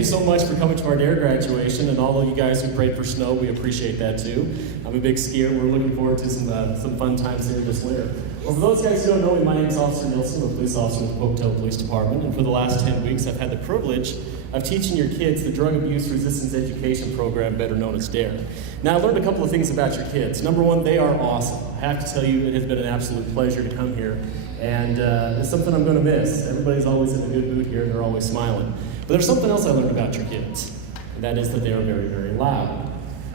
you so much for coming to our DARE graduation, and all of you guys who prayed for snow, we appreciate that too. I'm a big skier, and we're looking forward to some fun times here this winter. Well, for those guys who don't know me, my name is Officer Nielsen. I'm a police officer with the Pocatello Police Department, and for the last 10 weeks, I've had the privilege of teaching your kids the Drug Abuse Resistance Education Program, better known as DARE. Now, I learned a couple of things about your kids. Number one, they are awesome. I have to tell you, it has been an absolute pleasure to come here, and it's something I'm going to miss. Everybody's always in a good mood here, and they're always smiling. But there's something else I learned about your kids, and that is that they are very, very loud.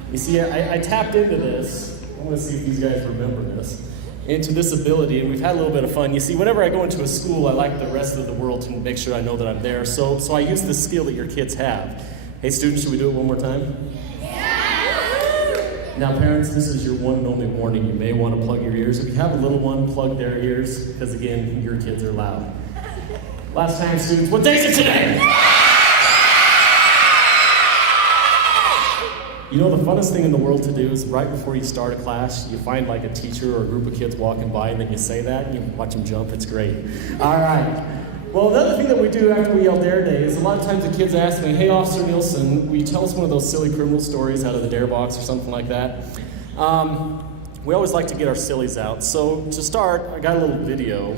You see, I tapped into this. I want to see if these guys remember this. Into this ability, and we've had a little bit of fun. You see, whenever I go into a school, I like the rest of the world to make sure I know that I'm there. So I use the skill that your kids have. Hey students, should we do it one more time? Yeah! Now parents, this is your one and only warning. You may want to plug your ears. If you have a little one, plug their ears, because again, your kids are loud. Last time students, what day is it today? You know, the funnest thing in the world to do is right before you start a class, you find like a teacher or a group of kids walking by, and then you say that, and you watch them jump. It's great. All right. Well, another thing that we do after we yell DARE Day is a lot of times the kids ask me, hey, Officer Nielsen, will you tell us one of those silly criminal stories out of the DARE box or something like that? We always like to get our sillies out. So to start, I got a little video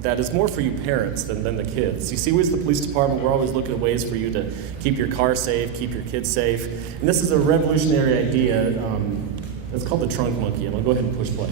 that is more for you parents than the kids. You see, we as the police department, we're always looking at ways for you to keep your car safe, keep your kids safe. And this is a revolutionary idea. It's called the trunk monkey, and I'll go ahead and push play.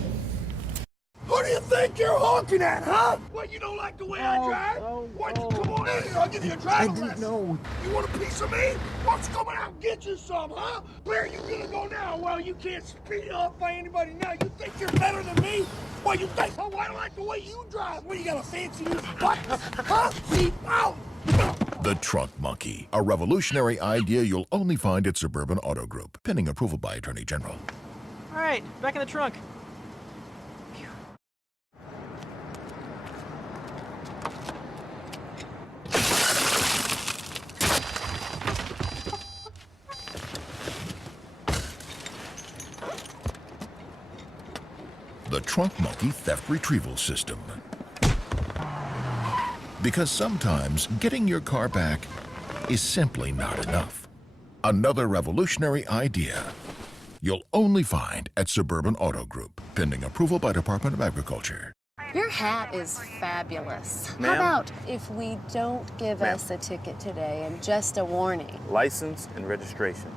Who do you think you're honking at, huh? What, you don't like the way I drive? Why don't you come on in here? I'll give you a driving lesson. I didn't know. You want a piece of me? Why don't you come out and get you some, huh? Where are you gonna go now? Well, you can't speed up by anybody now. You think you're better than me? What, you think, oh, I don't like the way you drive. What, you got a fancy new buttons? Huh? See, out! The Trunk Monkey, a revolutionary idea you'll only find at Suburban Auto Group, pending approval by Attorney General. All right, back in the trunk. The Trunk Monkey Theft Retrieval System. Because sometimes getting your car back is simply not enough. Another revolutionary idea you'll only find at Suburban Auto Group, pending approval by Department of Agriculture. Your hat is fabulous. How Ma'am? about if we don't give us a ticket today and just a warning? License and registration.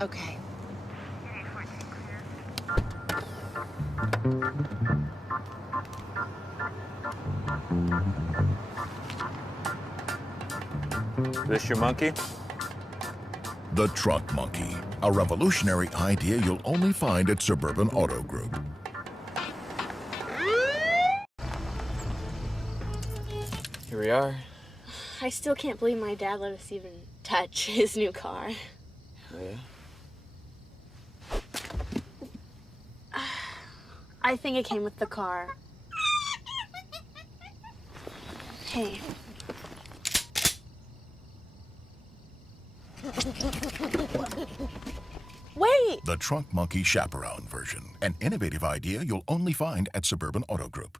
Okay. This your monkey? The Trunk Monkey, a revolutionary idea you'll only find at Suburban Auto Group. Here we are. I still can't believe my dad let us even touch his new car. Oh, yeah? I think it came with the car. Hey. Wait! The Trunk Monkey Chaperone version, an innovative idea you'll only find at Suburban Auto Group.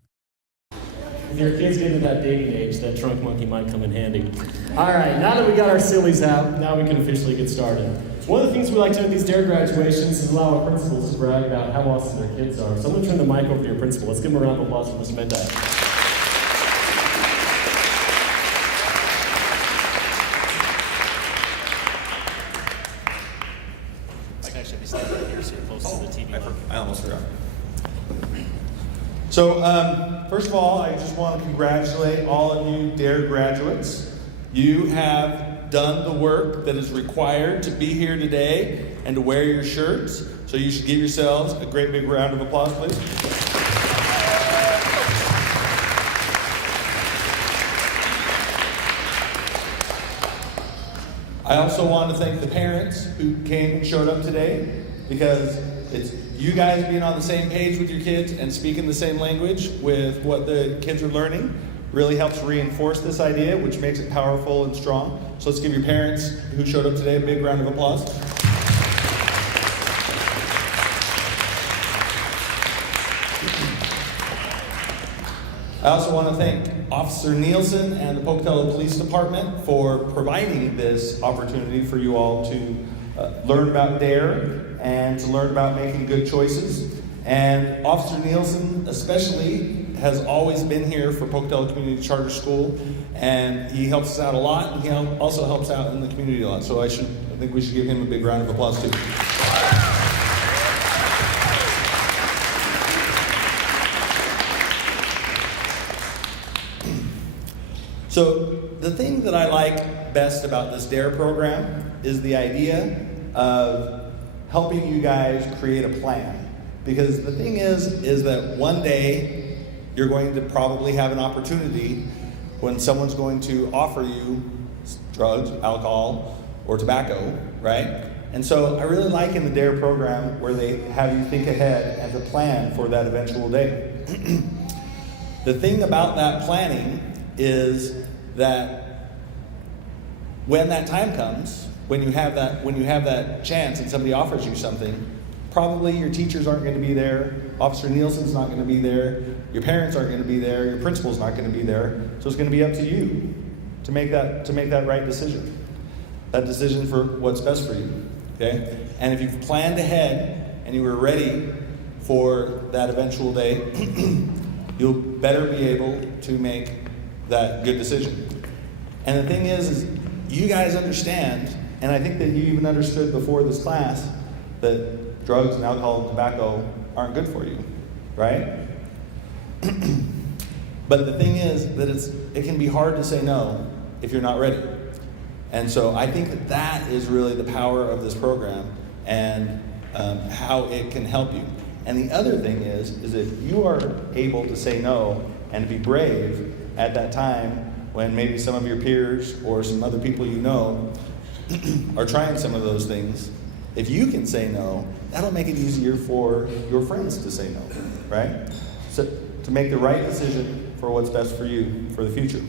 If your kids get into that dating age, that trunk monkey might come in handy. All right, now that we got our sillies out, now we can officially get started. One of the things we like to do at these DARE graduations is allow our principals to brag about how awesome their kids are. So I'm going to turn the mic over to your principal. Let's give him a round of applause for Mr. Mendak. I almost forgot. So, first of all, I just want to congratulate all of you DARE graduates. You have done the work that is required to be here today and to wear your shirts. So you should give yourselves a great big round of applause, please. I also want to thank the parents who came and showed up today, because it's you guys being on the same page with your kids and speaking the same language with what the kids are learning really helps reinforce this idea, which makes it powerful and strong. So let's give your parents who showed up today a big round of applause. I also want to thank Officer Nielsen and the Pocatello Police Department for providing this opportunity for you all to learn about DARE and to learn about making good choices. And Officer Nielsen especially has always been here for Pocatello Community Charter School, and he helps us out a lot, and he also helps out in the community a lot. So I think we should give him a big round of applause too. So the thing that I like best about this DARE program is the idea of helping you guys create a plan. Because the thing is that one day you're going to probably have an opportunity when someone's going to offer you drugs, alcohol, or tobacco, right? And so I really like in the DARE program where they have you think ahead and to plan for that eventual day. The thing about that planning is that when that time comes, when you have that chance and somebody offers you something, probably your teachers aren't going to be there, Officer Nielsen's not going to be there, your parents aren't going to be there, your principal's not going to be there. So it's going to be up to you to make that right decision. That decision for what's best for you. Okay? And if you've planned ahead and you were ready for that eventual day, you'll better be able to make that good decision. And the thing is you guys understand, and I think that you even understood before this class, that drugs and alcohol and tobacco aren't good for you, right? But the thing is that it can be hard to say no if you're not ready. And so I think that is really the power of this program and how it can help you. And the other thing is that you are able to say no and be brave at that time when maybe some of your peers or some other people you know are trying some of those things. If you can say no, that'll make it easier for your friends to say no, right? So to make the right decision for what's best for you for the future,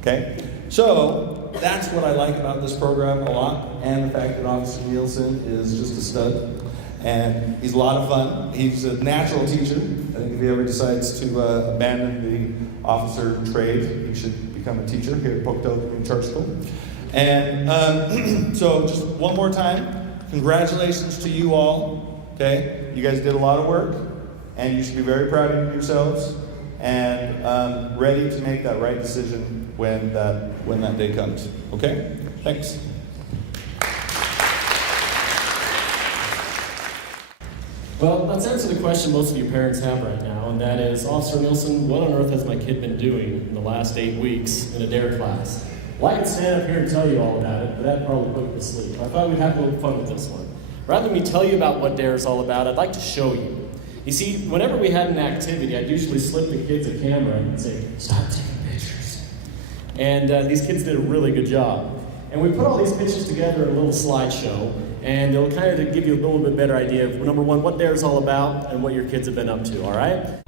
okay? So that's what I like about this program a lot, and the fact that Officer Nielsen is just a stud. And he's a lot of fun. He's a natural teacher. I think if he ever decides to abandon the officer trade, he should become a teacher here at Pocatello Community Charter School. And so just one more time, congratulations to you all, okay? You guys did a lot of work, and you should be very proud of yourselves and ready to make that right decision when that day comes, okay? Thanks. Well, let's answer the question most of you parents have right now, and that is, Officer Nielsen, what on earth has my kid been doing in the last 8 weeks in a DARE class? Well, I could stand up here and tell you all about it, but that'd probably put me to sleep. I thought we'd have a little fun with this one. Rather than me tell you about what DARE is all about, I'd like to show you. You see, whenever we had an activity, I'd usually slip the kids a camera and say, stop taking pictures. And these kids did a really good job. And we put all these pictures together in a little slideshow, and it'll kind of give you a little bit better idea of, number one, what DARE is all about and what your kids have been up to, all right?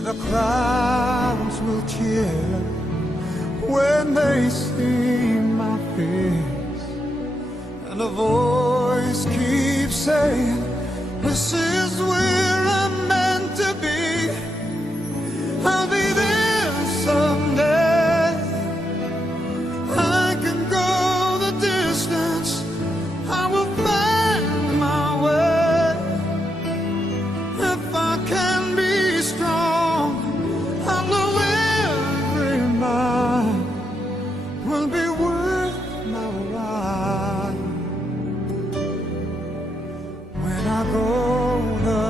where the crowds will cheer when they see my face, and a voice keeps saying, this is where I'm meant to be. I'll be there someday. I can go the distance. I will find my way. If I can be strong, I know every mile will be worth my while. When I go the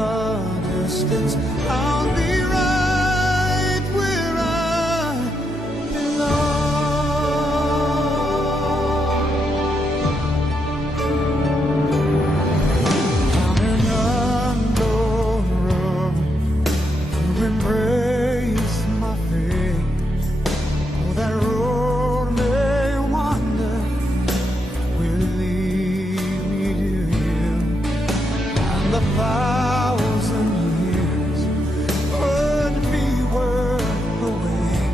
distance, I'll be right where I belong. Coming under to embrace my fate. Oh, that road may wander, will lead me to you, and the 1,000 years would be worth the wait.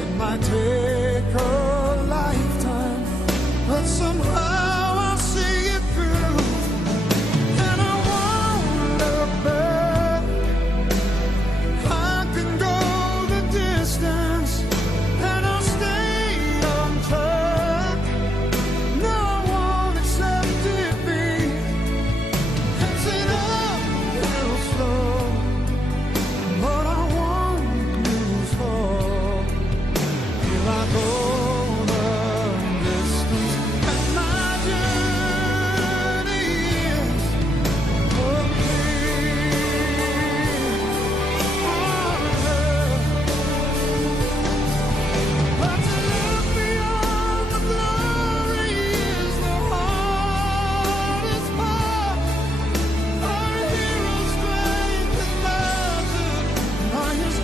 It might take a lifetime, but somehow I'll see it through, and I won't look back. I can go the distance, and I'll stay on track. No, I won't accept defeat. It's an uphill slope, but I won't lose hope till I go the distance, and my journey is but to look beyond the glory is the hardest part. Our hero's strength is measured by his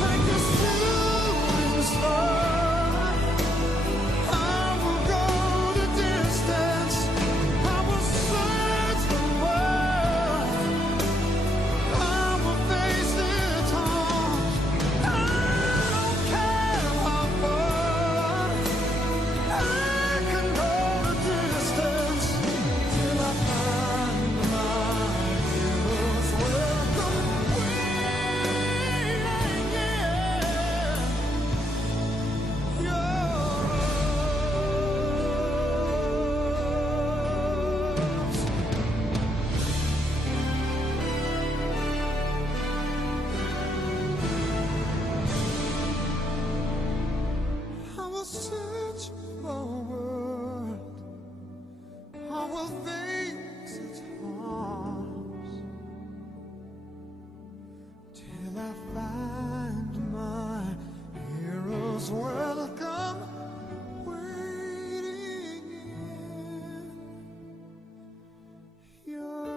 like a shooting star. I will go the distance. I will search the world. I will face its harms. I don't care how far. I can go the distance till I find my hero's welcome waiting. I will search forward. I will face its harms till I find my hero's welcome waiting in your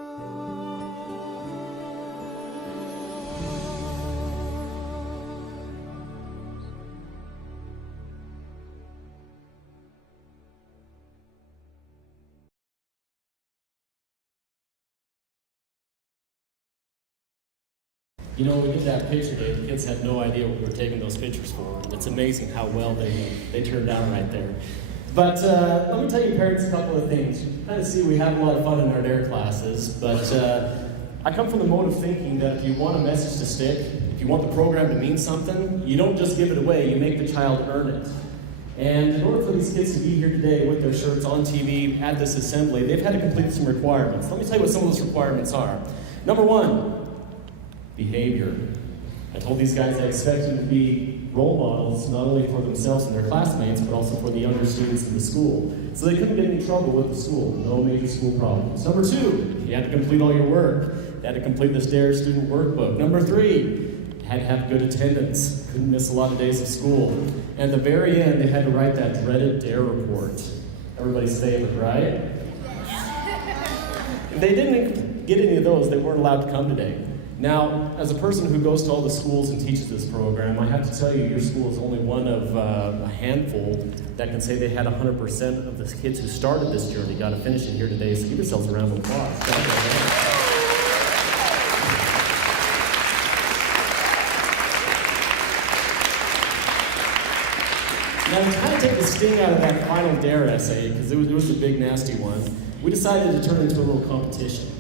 You know, when we did that picture day, the kids had no idea what we were taking those pictures for. And it's amazing how well they turned out right there. But let me tell you parents a couple of things. You kind of see we have a lot of fun in our DARE classes, but I come from the mode of thinking that if you want a message to stick, if you want the program to mean something, you don't just give it away, you make the child earn it. And in order for these kids to be here today with their shirts on TV at this assembly, they've had to complete some requirements. Let me tell you what some of those requirements are. Number one, behavior. I told these guys I expect them to be role models, not only for themselves and their classmates, but also for the younger students in the school. So they couldn't get in trouble with the school. No major school problems. Number two, you had to complete all your work. You had to complete this DARE student workbook. Number three, had to have good attendance, couldn't miss a lot of days of school. And at the very end, they had to write that dreaded DARE report. Everybody's favorite, right? If they didn't get any of those, they weren't allowed to come today. Now, as a person who goes to all the schools and teaches this program, I have to tell you, your school is only one of a handful that can say they had 100% of the kids who started this journey got to finish it here today. So give yourselves a round of applause. Now, to kind of take the sting out of that final DARE essay, because it was a big, nasty one, we decided to turn it into a little competition.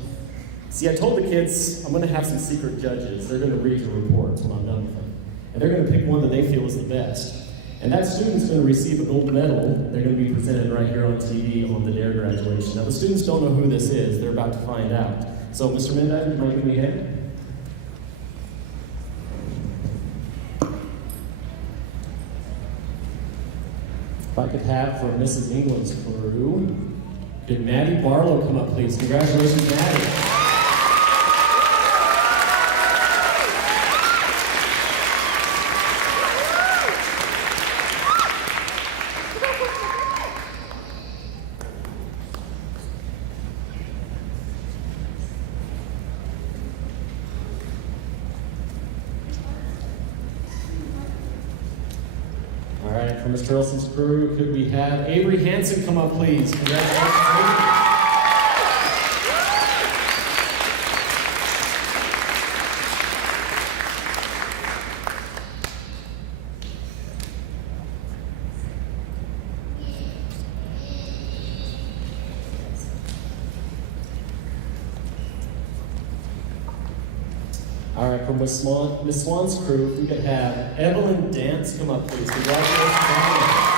See, I told the kids, I'm going to have some secret judges. They're going to read your reports when I'm done with them. And they're going to pick one that they feel is the best. And that student's going to receive a gold medal. They're going to be presented right here on TV on the DARE graduation. Now, the students don't know who this is. They're about to find out. So, Mr. Mendad, you mind giving me a hand? If I could have for Mrs. England's crew, could Maddie Barlow come up, please? Congratulations, Maddie. All right, for Mr. Wilson's crew, could we have Avery Hansen come up, please? Congratulations, Avery. All right, for Miss Swan's crew, if we could have Evelyn Dance come up, please. Congratulations, Evelyn.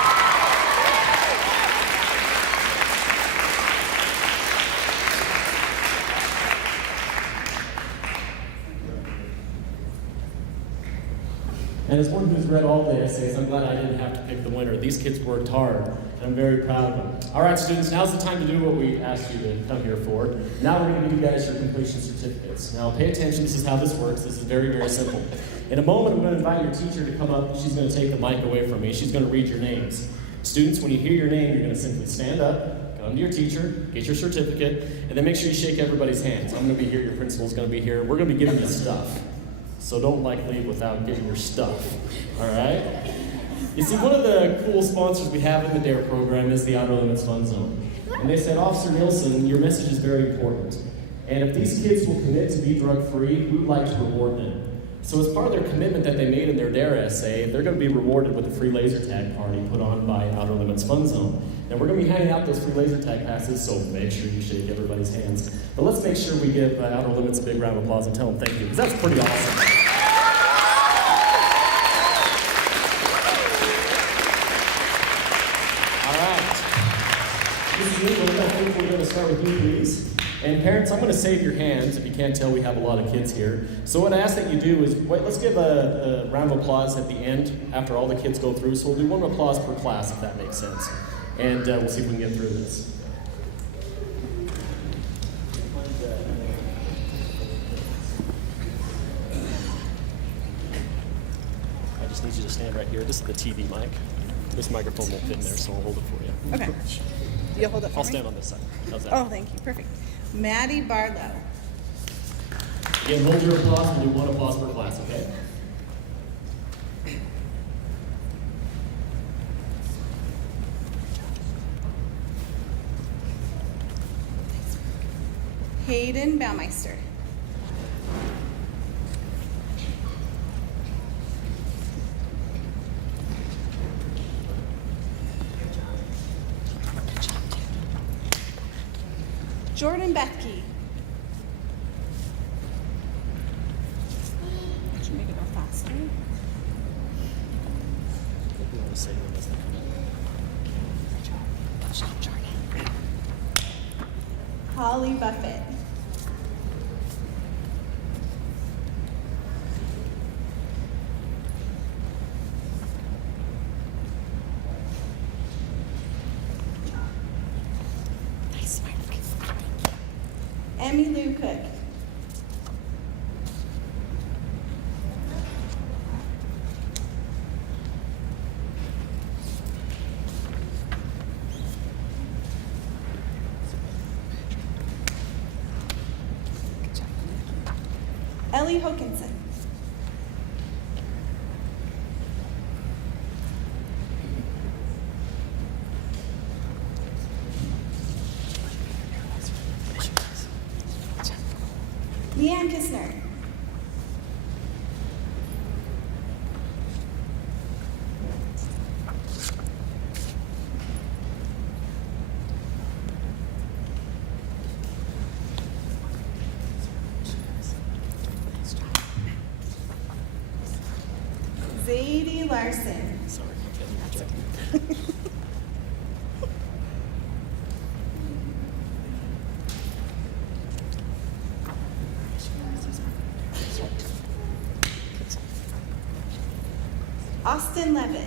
And as one who's read all the essays, I'm glad I didn't have to pick the winner. These kids worked hard, and I'm very proud of them. All right, students, now's the time to do what we asked you to come here for. Now we're going to give you guys your completion certificates. Now pay attention, this is how this works. This is very, very simple. In a moment, I'm going to invite your teacher to come up. She's going to take the mic away from me. She's going to read your names. Students, when you hear your name, you're going to simply stand up, come to your teacher, get your certificate, and then make sure you shake everybody's hands. I'm going to be here, your principal's going to be here. We're going to be giving you stuff. So don't leave without getting your stuff, all right? You see, one of the cool sponsors we have in the DARE program is the Outer Limits Fun Zone. And they said, Officer Nielsen, your message is very important. And if these kids will commit to be drug-free, we would like to reward them. So as part of their commitment that they made in their DARE essay, they're going to be rewarded with a free laser tag party put on by Outer Limits Fun Zone. And we're going to be handing out those free laser tag passes, so make sure you shake everybody's hands. But let's make sure we give Outer Limits a big round of applause and tell them thank you, because that's pretty awesome. We're going to start with you, please. And parents, I'm going to save your hands. If you can't tell, we have a lot of kids here. So what I ask that you do is, let's give a round of applause at the end after all the kids go through. So we'll do one applause per class, if that makes sense. And we'll see if we can get through this. I just need you to stand right here. This is the TV mic. This microphone won't fit in there, so I'll hold it for you. Okay. You'll hold it for I'll me? stand on this side. How's that? Oh, thank you. Perfect. Maddie Barlow. Again, hold your applause and do one applause per class, okay? Hayden Baumeister. Jordan Bethke. Did you make it go faster? We want to say them as they come in. Good job, Jordan. Holly Buffett. Nice, smart. Emmy Lou Cook. Ellie Hokinson. Leanne Kistner. Zadie Larson. Austin Levitt.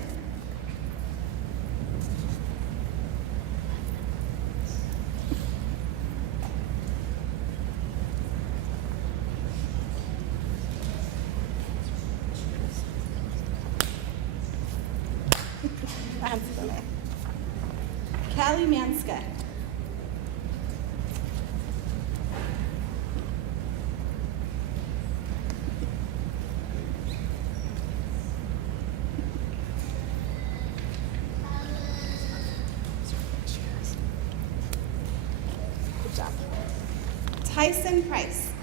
Callie Manska. Good job. Tyson Price.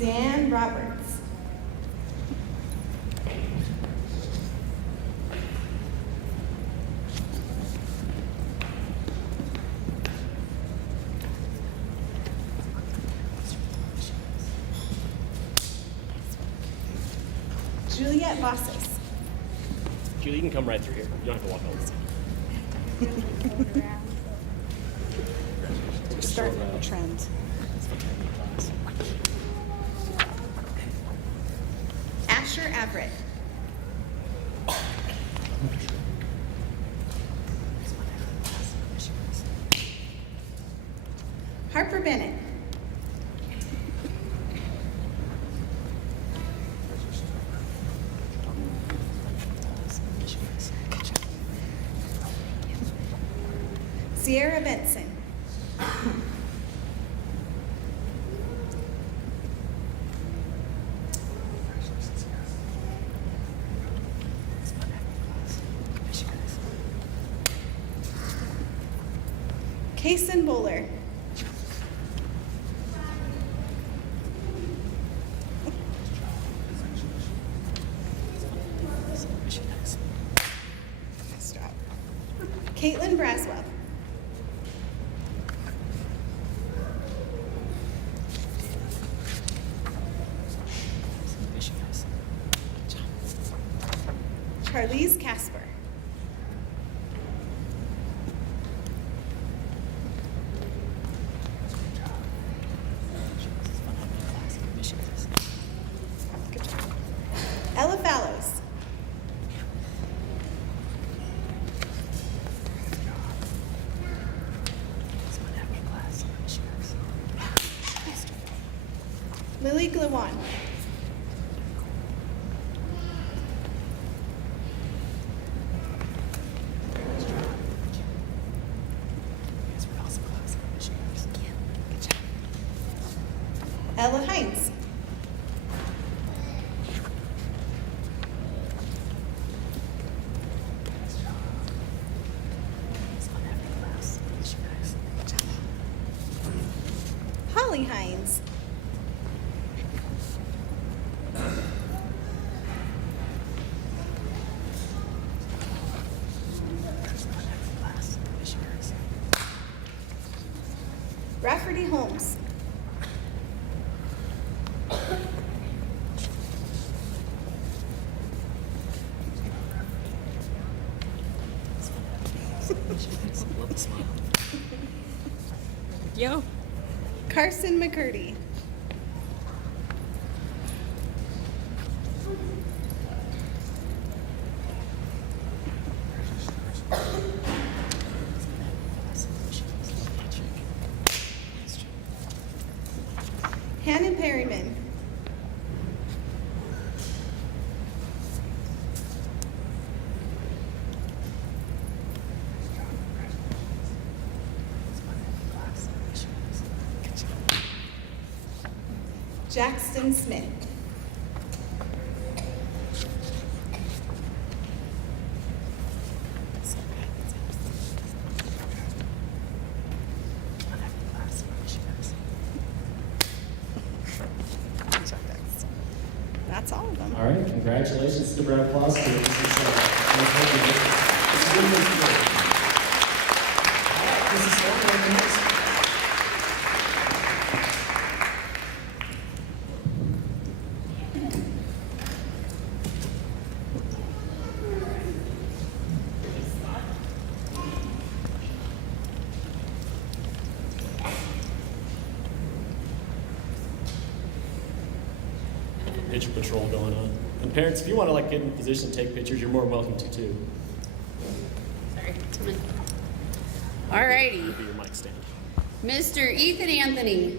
Zan Roberts. Juliet Bossis. Julie, you can come right through here. You don't have to walk all the time. Start a trend. Asher Everett. Harper Bennett. Sierra Benson. Kason Bowler. Nice job. Caitlin Braswell. Charlize Casper. Ella Fallows. Lily Glawan. Ella Hines. Holly Hines. Rafferty Holmes. Yo. Carson McCurdy. Hannah Perryman. Jackson Smith. That's all of them. All right, congratulations. Give a round of applause to picture patrol going on. And parents, if you want to get in position to take pictures, you're more welcome to too. Sorry. Alrighty. Be your mic stand. Mr. Ethan Anthony.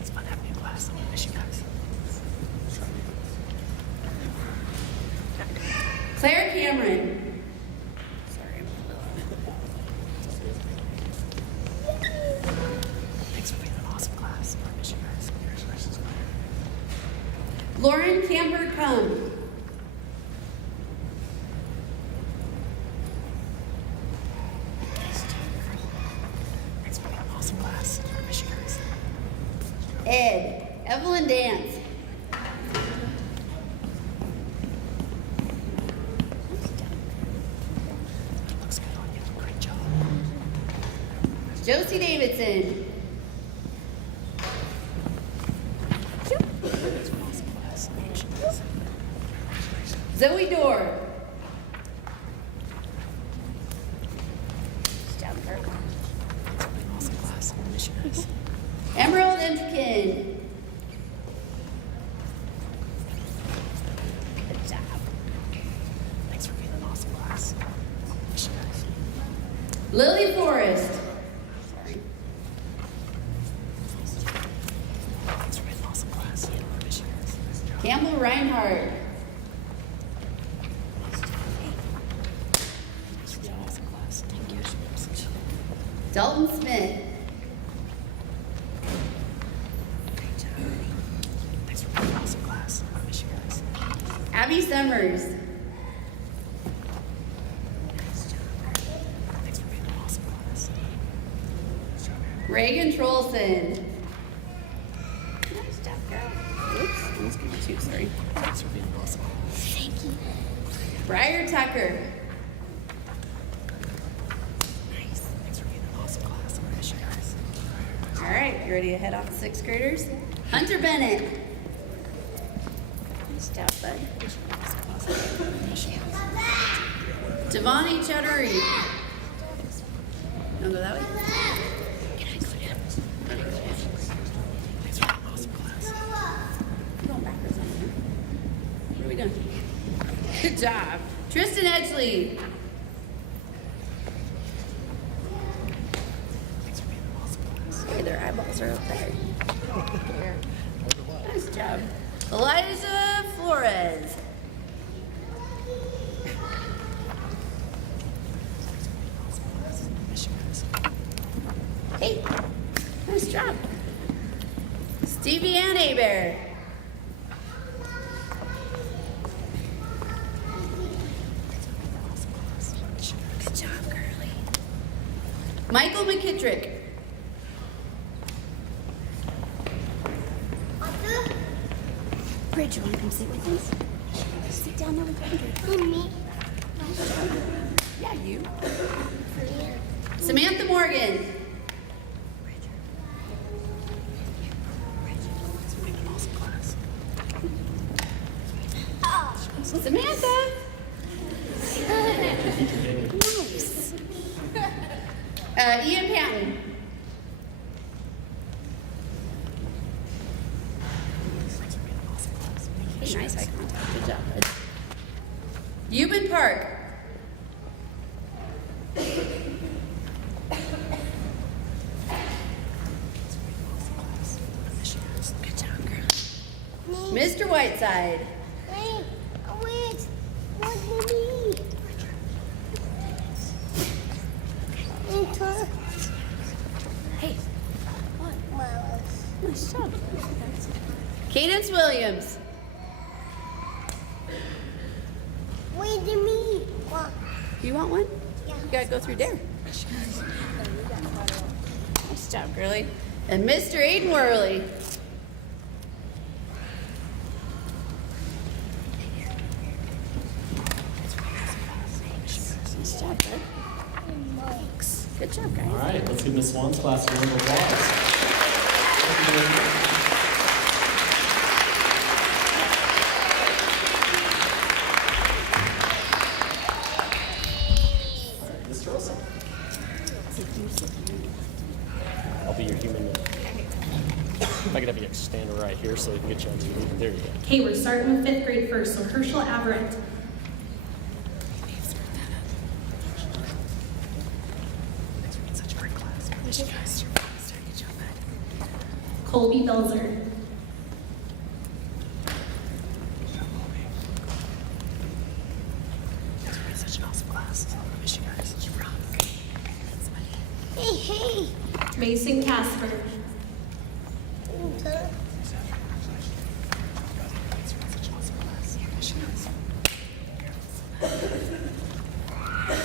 It's fun having you in class. I miss you guys. Claire Cameron. Lauren Camper Come. Thanks for being an awesome class. I miss you guys. Ed. Evelyn Dance. Looks good on you. Great job. Josie Davidson. Zoe Dorr. Awesome class. I miss you guys. Emerald Empkin. Good job. Thanks for being an awesome class. I miss you guys. Lily Forrest. Thanks for being an awesome class. I miss you guys. Campbell Reinhardt. Awesome class. Thank you. Dalton Smith. Thanks for being an awesome class. I miss you guys. Abby Summers. Thanks for being an awesome class. Reagan Trollson. Nice job, girl. Oops, I was going to sorry. Thanks for being an awesome class. Thank you. Briar Tucker. Nice. Thanks for being an awesome class. I miss you guys. All right, you ready to head off to 6th graders? Hunter Bennett. Nice job, bud. Devani Chattery. You want to go that way? Thanks for being an awesome class. We're going backwards on here. What are we doing? Good job. Tristan Edgley. Thanks for being an awesome class. Hey, their eyeballs are up there. Nice job. Elijah Flores. Hey, nice job. Stevie Ann Aber. Good job, girly. Michael McKittrick. Bridge, you want to come sit with us? Sit down there with Andrew. Me? Yeah, you. Samantha Morgan. Samantha. Nice. Ian Patton. Hey, nice eye contact. Good job, bud. Euban Park. Mr. Whiteside. Hey, wait. What do you mean? Hey, What? nice job. Cadence Williams. What do you mean? What? You want one? Yeah. You gotta go through there. Nice job, girly. And Mr. Aiden Worley. Nice job, bud. Good job, guys. All right, let's give Miss Swan's class a round of applause. All right, Mr. Wilson. I'll be your human. If I could have you stand right here so we can get you on TV. There you go. Okay, we're starting with 5th grade first, so Herschel Averett. Colby Belzer. Hey. Mason Casper.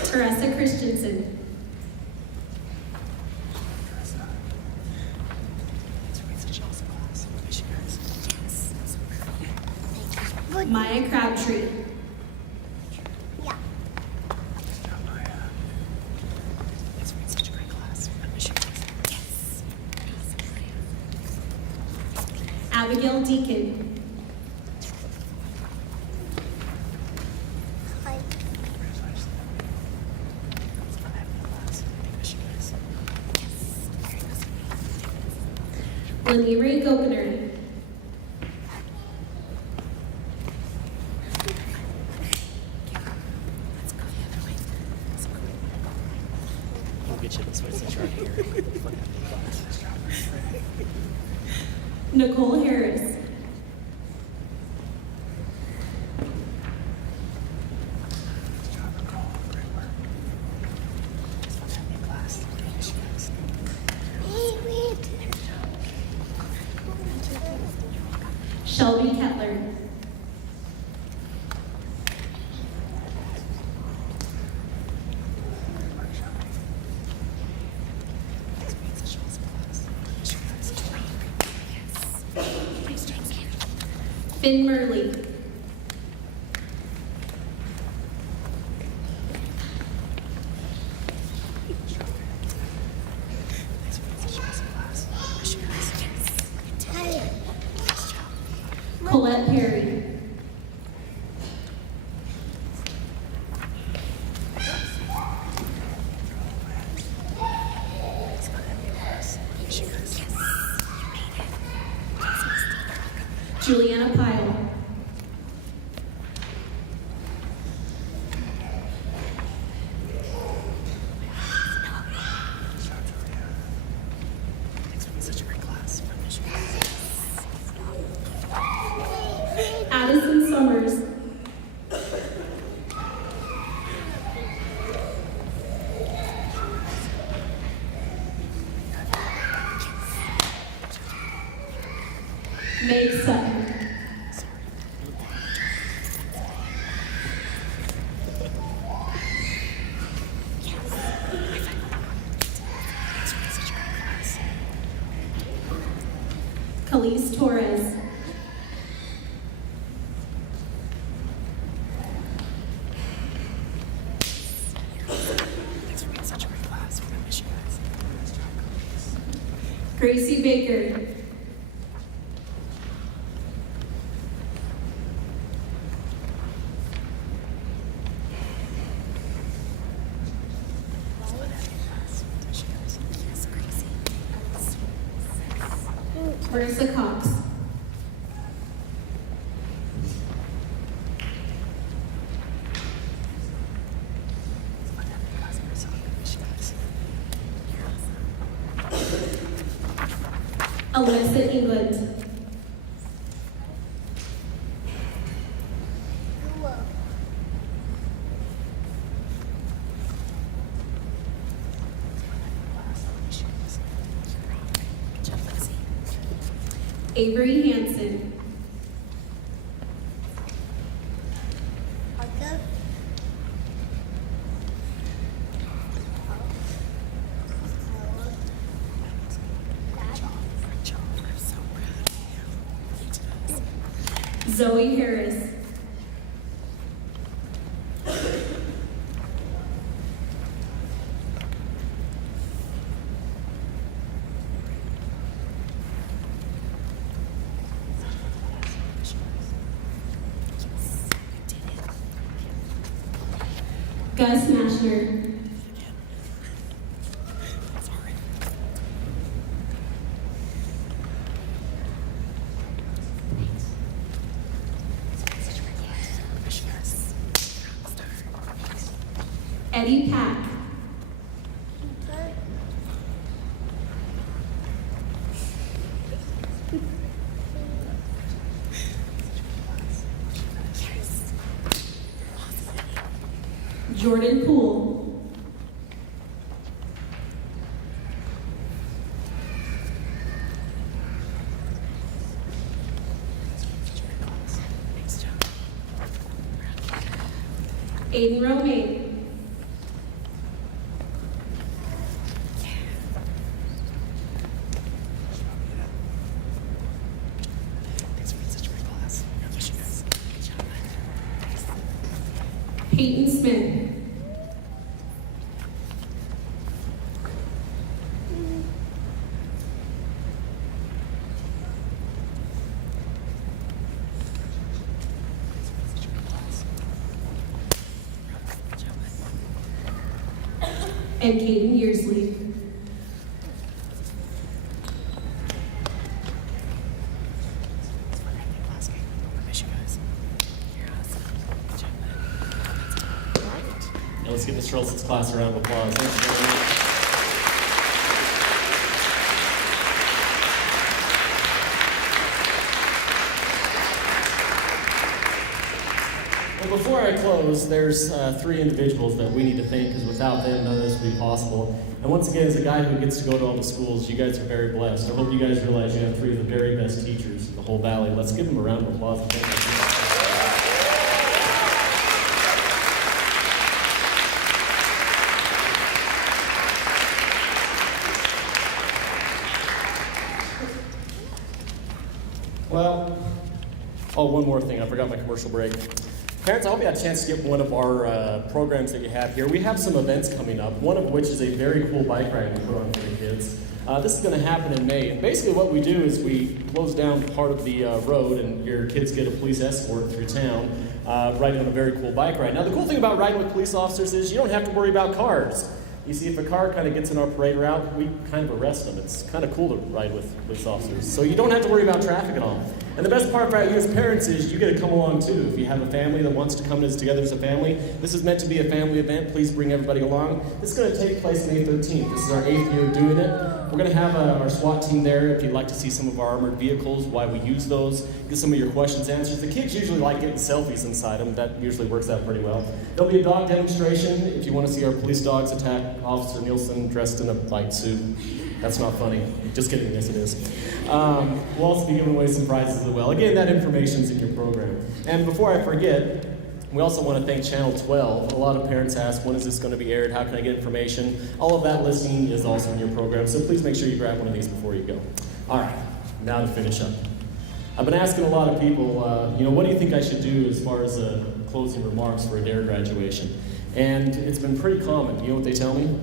Teresa Christensen. Maya Crabtree. Yeah. Abigail Deacon. Hi. Lindy Ray Gokener. I'll get you this way since you're right here. Nicole Harris. Hey, wait. Shelby Kettler. Finn Murley. Hey. Colette Perry. Juliana Pyle. Addison Summers. Meg Sutton. Khalees Torres. Gracie Baker. Marissa Cox. Alyssa England. Avery Hansen. Zoe Harris. Gus Mashner. Eddie Pack. Jordan Poole. Aiden Romaine. Peyton Smith. And Caden Yearsley. Now let's give Ms. Rolson's class a round of applause. Thank you very much. Well, before I close, there's three individuals that we need to thank, because without them, none of this would be possible. And once again, as a guy who gets to go to all the schools, you guys are very blessed. I hope you guys realize you have three of the very best teachers in the whole valley. Let's give them a round of applause. And thank them. Well, oh, one more thing. I forgot my commercial break. Parents, I hope you had a chance to get one of our programs that you have here. We have some events coming up, one of which is a very cool bike ride we put on for the kids. This is going to happen in May. And basically what we do is we close down part of the road and your kids get a police escort through town riding on a very cool bike ride. Now, the cool thing about riding with police officers is you don't have to worry about cars. You see, if a car kind of gets in our parade route, we kind of arrest them. It's kind of cool to ride with police officers. So you don't have to worry about traffic at all. And the best part about you as parents is you get to come along too. If you have a family that wants to come together as a family, this is meant to be a family event. Please bring everybody along. This is going to take place May 13th. This is our 8th year doing it. We're going to have our SWAT team there if you'd like to see some of our armored vehicles, why we use those, get some of your questions answered. The kids usually like getting selfies inside them. That usually works out pretty well. There'll be a dog demonstration if you want to see our police dogs attack Officer Nielsen dressed in a bike suit. That's not funny. Just kidding, yes it is. We'll also be giving away some prizes as well. Again, that information's in your program. And before I forget, we also want to thank Channel 12. A lot of parents ask, when is this going to be aired? How can I get information? All of that listing is also in your program, so please make sure you grab one of these before you go. All right, now to finish up. I've been asking a lot of people, what do you think I should do as far as closing remarks for a DARE graduation? And it's been pretty common. You know what they tell me?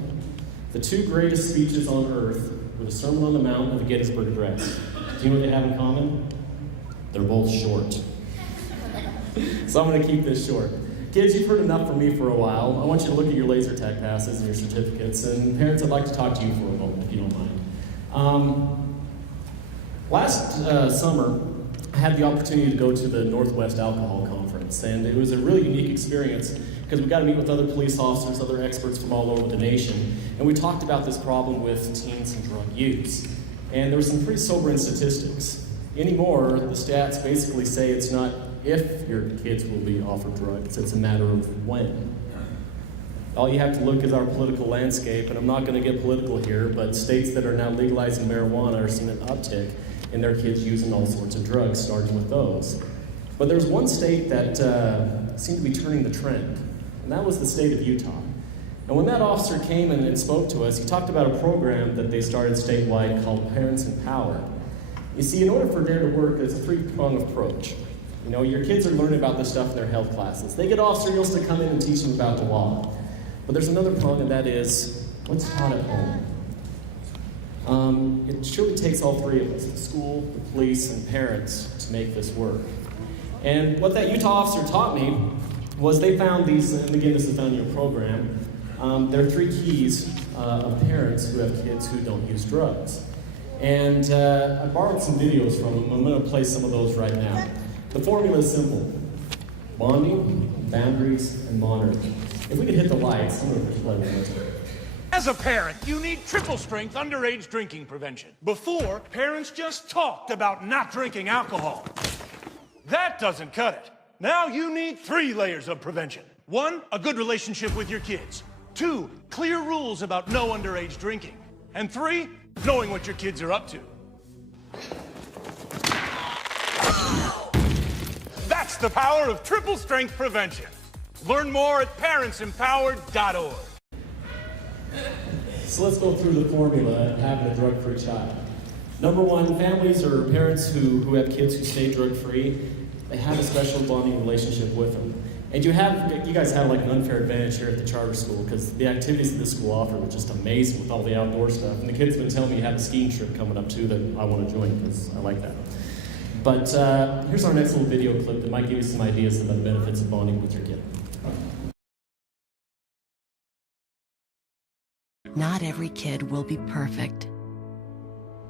The two greatest speeches on earth were the Sermon on the Mount and the Gettysburg Address. Do you know what they have in common? They're both short. So I'm going to keep this short. Kids, you've heard enough from me for a while. I want you to look at your laser tag passes and your certificates. And parents, I'd like to talk to you for a moment, if you don't mind. Last summer, I had the opportunity to go to the Northwest Alcohol Conference, and it was a really unique experience because we got to meet with other police officers, other experts from all over the nation, and we talked about this problem with teens and drug use. And there were some pretty sobering statistics. Anymore, the stats basically say it's not if your kids will be offered drugs, it's a matter of when. All you have to look is our political landscape, and I'm not going to get political here, but states that are now legalizing marijuana are seeing an uptick and their kids using all sorts of drugs, starting with those. But there's one state that seemed to be turning the trend, and that was the state of Utah. And when that officer came in and spoke to us, he talked about a program that they started statewide called Parents Empowered. You see, in order for there to work, it's a three-pronged approach. You know, your kids are learning about this stuff in their health classes. They get Officer Niels to come in and teach them about the law. But there's another prong, and that is what's taught at home. It surely takes all three of us, the school, the police, and parents, to make this work. And what that Utah officer taught me was they found these, and again, this is found in your program, there are 3 keys of parents who have kids who don't use drugs. And I borrowed some videos from them. I'm going to play some of those right now. The formula is simple: bonding, boundaries, and monitoring. If we could hit the lights, I'm going to play with it. As a parent, you need triple-strength underage drinking prevention. Before, parents just talked about not drinking alcohol. That doesn't cut it. Now you need 3 layers of prevention. 1, a good relationship with your kids. 2, clear rules about no underage drinking. And 3, knowing what your kids are up to. That's the power of triple-strength prevention. Learn more at parentsempowered.org. So let's go through the formula of having a drug-free child. Number 1, families or parents who have kids who stay drug-free, they have a special bonding relationship with them. And you guys have like an unfair advantage here at the charter school because the activities that this school offers are just amazing with all the outdoor stuff. And the kids have been telling me you have a skiing trip coming up too that I want to join because I like that. But here's our next little video clip that might give you some ideas about the benefits of bonding with your kid. Not every kid will be perfect.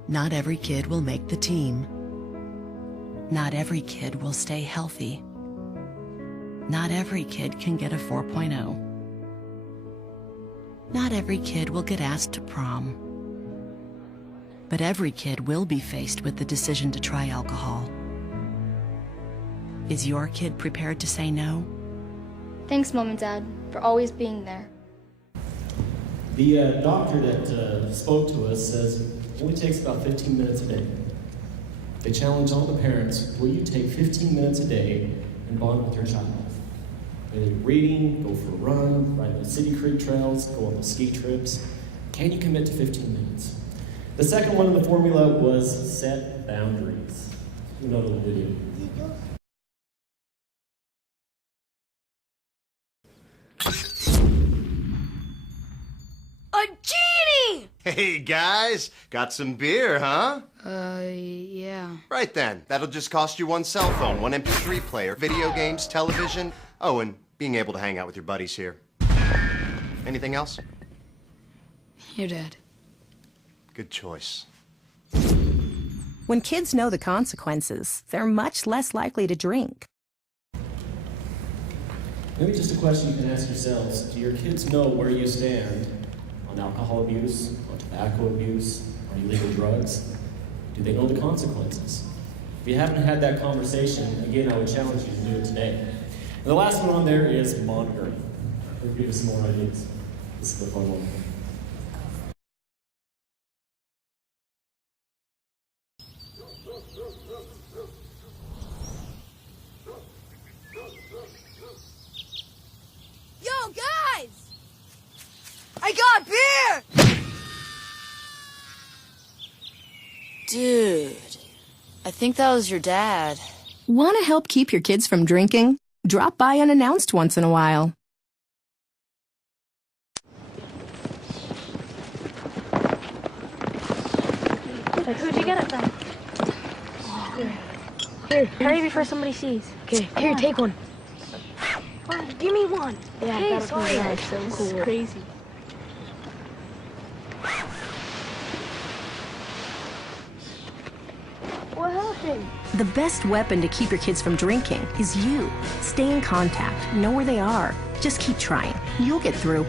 Not every kid will make the team. Not every kid will stay healthy. Not every kid can get a 4.0. Not every kid will get asked to prom. But every kid will be faced with the decision to try alcohol. Is your kid prepared to say no? Thanks, Mom and Dad, for always being there. The doctor that spoke to us says it only takes about 15 minutes a day. They challenge all the parents, will you take 15 minutes a day and bond with your child? Whether you're reading, go for a run, ride the city creek trails, go on the ski trips. Can you commit to 15 minutes? The second one in the formula was set boundaries. You know the video. A genie! Hey guys, got some beer, huh? Yeah. Right then, that'll just cost you 1 cell phone, 1 MP3 player, video games, television, oh, and being able to hang out with your buddies here. Anything else? Your dad. Good choice. When kids know the consequences, they're much less likely to drink. Maybe just a question you can ask yourselves. Do your kids know where you stand on alcohol abuse, on tobacco abuse, on illegal drugs? Do they know the consequences? If you haven't had that conversation, again, I would challenge you to do it today. And the last one on there is monitoring. We'll give you some more ideas. This is the fun one. Yo, guys! I got beer! Dude, I think that was your dad. Want to help keep your kids from drinking? Drop by unannounced once in a while. Who'd you get it from? Here, hurry before somebody sees. Okay, here, take one. Oh, give me one. Yeah, hey, sorry. That's so cool. This is crazy. What happened? The best weapon to keep your kids from drinking is you. Stay in contact. Know where they are. Just keep trying. You'll get through.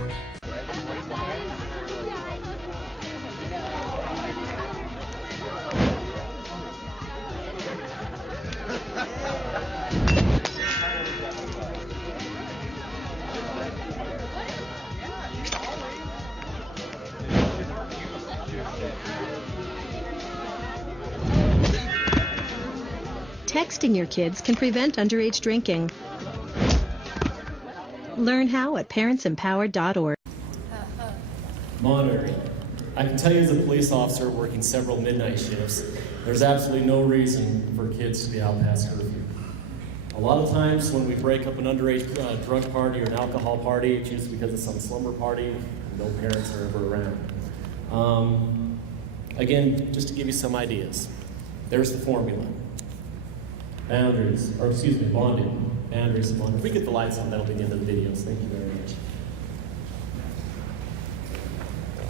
texting your kids can prevent underage drinking. Learn how at parentsempowered.org. Monitoring. I can tell you as a police officer working several midnight shifts, there's absolutely no reason for kids to be out past curfew. A lot of times when we break up an underage drug party or an alcohol party, it's usually because of some slumber party, and no parents are ever around. Again, just to give you some ideas, there's the formula. Bonding. Boundaries and bonding. If we get the lights on, that'll be the end of the videos. Thank you very much.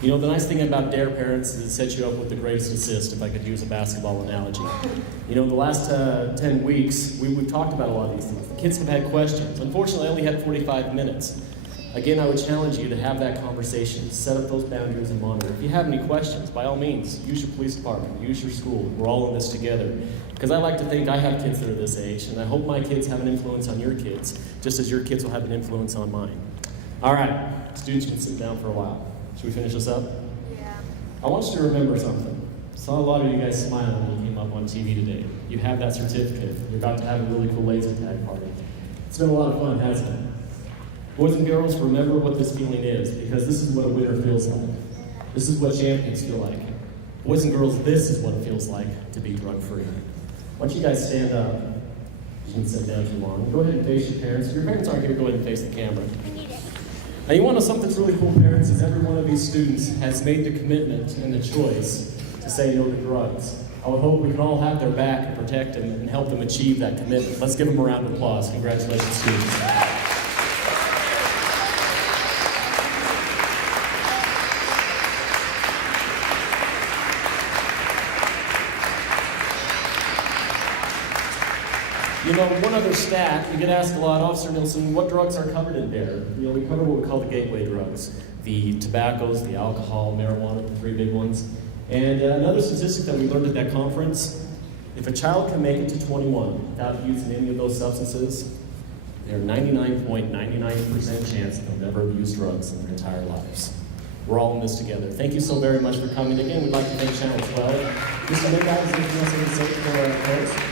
You know, the nice thing about DARE parents is it sets you up with the greatest assist, if I could use a basketball analogy. You know, in the last 10 weeks, we've talked about a lot of these things. The kids have had questions. Unfortunately, I only had 45 minutes. Again, I would challenge you to have that conversation, set up those boundaries and monitor. If you have any questions, by all means, use your police department, use your school. We're all in this together. Because I like to think I have kids that are this age, and I hope my kids have an influence on your kids, just as your kids will have an influence on mine. All right, students can sit down for a while. Should we finish this up? Yeah. I want you to remember something. I saw a lot of you guys smiling when you came up on TV today. You have that certificate. You're about to have a really cool laser tag party. It's been a lot of fun, hasn't it? Boys and girls, remember what this feeling is, because this is what a winner feels like. This is what champions feel like. Boys and girls, this is what it feels like to be drug-free. Why don't you guys stand up? You can sit down if you want. Go ahead and face your parents. If your parents aren't here, go ahead and face the camera. Now, you want to know something that's really cool, parents, is every one of these students has made the commitment and the choice to say no to drugs. I would hope we can all have their back and protect them and help them achieve that commitment. Let's give them a round of applause. Congratulations, students. You know, one other stat, we get asked a lot, Officer Nielsen, what drugs are covered in DARE? You know, we cover what we call the gateway drugs. The tobaccos, the alcohol, marijuana, the three big ones. And another statistic that we learned at that conference, if a child can make it to 21 without using any of those substances, they're 99.99% chance they'll never abuse drugs in their entire lives. We're all in this together. Thank you so very much for coming. Again, we'd like to thank Channel 12. Mr. Midnight, is there anything else I can say for folks?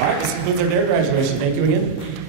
All right, this concludes our DARE graduation. Thank you again.